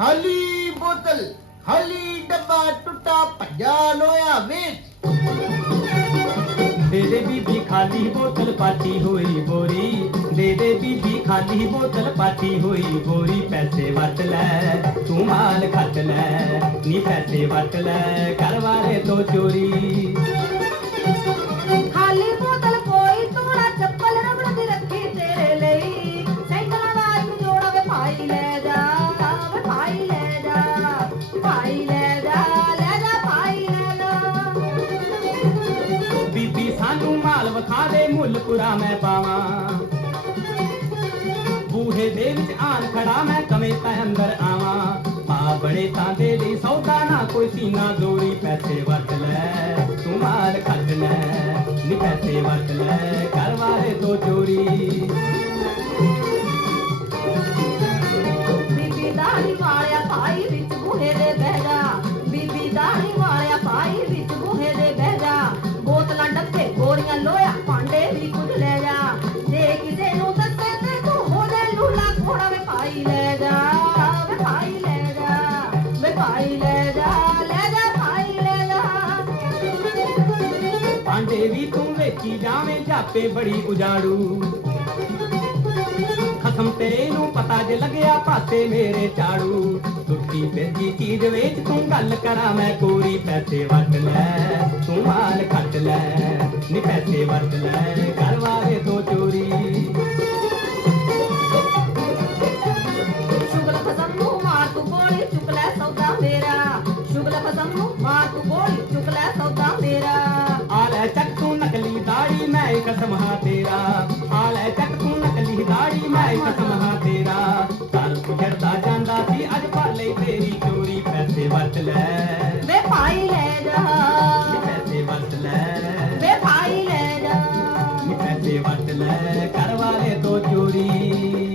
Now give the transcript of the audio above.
ਖਾਲੀ ਬੋਤਲ, ਖਾਲੀ ਡੱਬਾ ਟੁੱਟਾ, ਭੱਜਾ ਲੋਇਆ ਵੇਚ। ਦੇ ਦੇ ਬੀਬੀ, ਖਾਲੀ ਬੋਤਲ ਪਾਤੀ ਹੋਈ ਬੋਰੀ। ਦੇ ਦੇ ਬੀਬੀ, ਖਾਲੀ ਬੋਤਲ ਪਾਤੀ ਹੋਈ ਬੋਰੀ। ਪੈਸੇ ਵਟ ਲੈ, ਤੂੰ ਮਾਲ ਖੱਟ ਲੈ, ਨੀ ਪੈਸੇ ਵਟ ਲੈ, ਘਰ ਵਾਲੇ ਤੋਂ ਚੋਰੀ। ਬੀਬੀ ਸਾਨੂੰ ਮਾਲ ਵਿਖਾ ਦੇ ਮੁੱਲ ਪੁਰਾ ਮੈਂ ਪਾਵਾਂ। ਬੂਹੇ ਦੇ ਵਿੱਚ ਆਣ ਖੜਾ ਮੈਂ ਕਵੇਂ ਤਾਂ ਅੰਦਰ ਆਵਾਂ। ਪਾ ਬੜੇ ਤਾਂ ਦੇ ਲਈ ਸੌਦਾ ਨਾ ਕੋਈ ਸੀਨਾ ਦੋਰੀ ਪੈਸੇ ਵਰਤ ਲੈ, ਤੂੰ ਮਾਲ ਖੱਟ ਲੈ, ਨੀ ਪੈਸੇ ਵਰਤ ਲੈ, ਘਰ ਵਾਲੇ ਤੋਂ ਚੋਰੀ। ਦਾੜੀ ਵਾਲਿਆ ਵਿੱਚ ਬੂਹੇ ਦੇ ਬਹਿ ਜਾ। ਬੋਤਲਾਂ ਡੱਬੇ ਗੋਰੀਆਂ ਲੋਇਆ, ਭਾਂਡੇ ਵੀ ਕੁਝ ਲੈ ਜਾ। ਜੇ ਕਿਸੇ ਨੂੰ ਦੱਸੇ ਤੇ ਤੂੰ ਹੋ ਜਾ ਲੂਲਾ ਕੋੜਾ ਵੇ ਭਾਈ ਲੈ ਜਾ, ਵੇ ਭਾਈ ਲੈ ਜਾ, ਵੇ ਭਾਈ ਲੈ ਜਾ ਲੈ ਜਾ ਭਾਈ ਲੈ ਜਾ। ਭਾਂਡੇ ਵੀ ਤੂੰ ਵੇਚੀ ਜਾਵੇਂ, ਜਾਪੇ ਬੜੀ ਉਜਾੜੂ। ਖਤਮ ਤੇਰੇ ਪਤਾ ਜੇ ਲੱਗਿਆ ਪਾਸੇ ਮੇਰੇ ਝਾੜੂ। ਟੁੱਟੀ ਫਿਰਦੀ ਚੀਜ਼ ਵੇਚ ਤੂੰ ਗੱਲ ਕਰਾਂ, ਮੈਂ ਕੋਰੀ ਪੈਸੇ ਵਟ ਲੈ। ਤੂੰ ਮਾਲ ਖੱਟ ਲੈ, ਨੀ ਪੈਸੇ ਵਟ ਲੈ, ਘਰ ਵਾਲੇ ਤੋਂ ਚੋਰੀ। ਸ਼ੁਗਲ ਖਸਮ ਨੂੰ ਮਾਰ ਤੂੰ ਗੋਲੀ ਚੁੱਕ ਲੈ ਸੌਦਾ ਮੇਰਾ। ਸ਼ੁਗਲ ਖਸਮ ਨੂੰ ਮਾਰ ਤੂੰ ਗੋਲੀ ਚੁੱਕ ਲੈ ਸੌਦਾ ਮੇਰਾ। ਵੇ ਤੇਰੀ ਚੋਰੀ ਪੈਸੇ ਵਰਤ ਲੈ। ਵੇ ਭਾਈ ਲੈ ਜਾ। ਪੈਸੇ ਵਰਤ ਲੈ। ਵੇ ਭਾਈ ਲੈ ਜਾ। ਪੈਸੇ ਵਰਤ ਲੈ। ਘਰ ਵਾਲੇ ਤੋਂ ਚੋਰੀ।